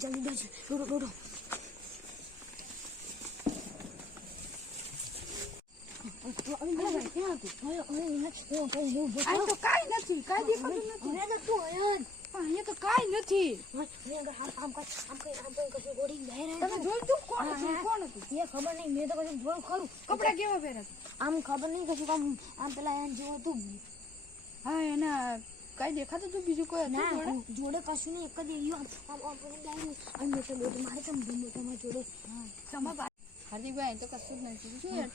જલ્દી દોડ દોડો કપડા કેવા પહેર્યા આમ ખબર નહીં કશું આમ પેલા જેવું હતું. હા એના કઈ દેખાતું તું બીજું કોઈ ના જોડે કશું નહીં એક જ એરિયો આમ મોટો મારે તમારા જોડે હાર્દિકભાઈ તો કશું જ નથી શું યાર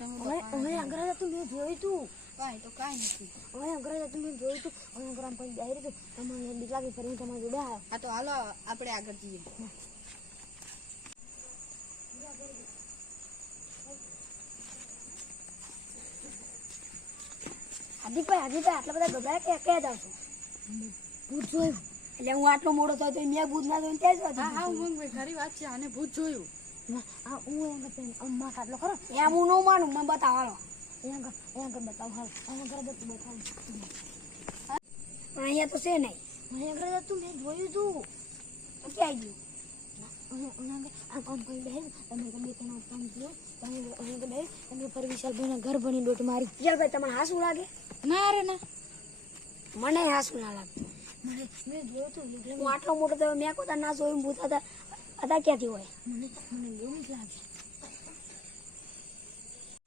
તમે હવે અંગ્રેજ હતું મેં જોયું તું કાંઈ તો કાંઈ નથી હવે અંગ્રેજ હતું મેં જોયું તું હવે અંગ્રામ કોઈ ડાયરી હતું તમારે બીક લાગી ફરી તમારા જોડે આવ્યો. હા તો હાલો આપણે આગળ જઈએ. હાર્દિકભાઈ આટલા બધા ગભરાયા કે ક્યાં જાવ છો? ભૂત જોયું એટલે હું આટલો મોડો થયો તો મેં ભૂત ના જોયું ત્યાં જ હા હા ઉમંગભાઈ ખરી વાત છે આને ભૂત જોયું. હું અમ્મા કાટલો ખરો એમ હું ન માનું મને બતાવો અહીંયા બતાવો હાલ અહીંયા ઘરે તું બતાવ અહીંયા તો છે નહીં અહીંયા ઘરે તું મેં જોયું તું ક્યાં આવ્યું વિશાલભાઈ ઘર બની દોટ મારી. વિશાલભાઈ તમને હાસું લાગે? ના રે ના મને હાસું ના લાગતું. મેં જોયું તું હું આટલો મોટો થયો મેં કોઈ ના જોયું ભૂત હતા ક્યાંથી હોય મને એવું જ લાગે.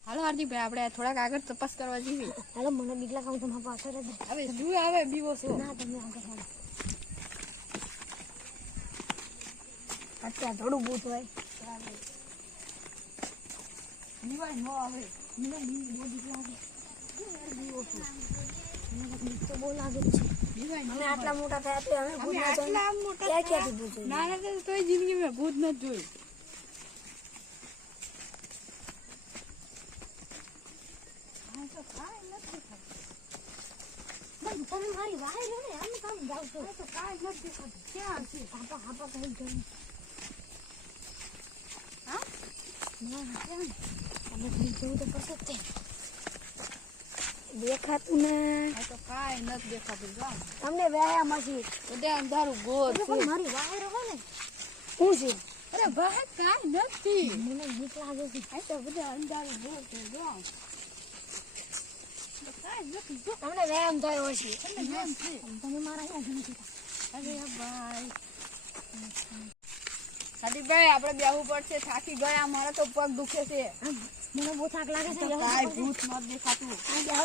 હાલો હાર્દિકભાઈ આપણે થોડાક આગળ તપાસ કરવા જઈએ. હાલો મને બીક લાગે હું તમારા પાછળ જ હવે શું આવે બીવો છો? ના તમે આગળ હાલો અત્યારે થોડું ભૂત હોય બીવાય ન આવે મને બહુ બીક લાગે બીક તો બહુ લાગે છે. અમે આટલા મોટા થયા તો અમે ભૂત આટલા મોટા ક્યાંથી ભૂત જોયું? ના ના તો જિંદગીમાં ભૂત નથી જોયું. તમે મારી વાહે રહો ને આમ કામ જાવ છો તો કાંઈ નથી દેખાતું. ક્યાં છે? હાપા કઈ ગયું હા ના કેમ તમે કઈ જવું તો પડશે જ તે દેખાતું ને આ તો કાંઈ નથી દેખાતું. જાઓ તમને વ્યાયામાંથી બધે અંધારું ગોળ છે. પણ મારી વાહે રહો ને શું છે? અરે બહાર કાંઈ નથી. મને બીક લાગે છે. આ તો બધે અંધારું ગોળ છે. જાઓ કાંઈ નથી. જો તમને વ્યાયામ થયો હશે તમને એમ છે. તમે મારા અહીંયા નથી અરે ભાઈ હાર્દિકભાઈ આપણે બેહવું પડશે. થાકી ગયા મારા તો પગ દુખે છે. મને બહુ થાક લાગે છે. કાંઈ ભૂત નથી દેખાતું. બેહો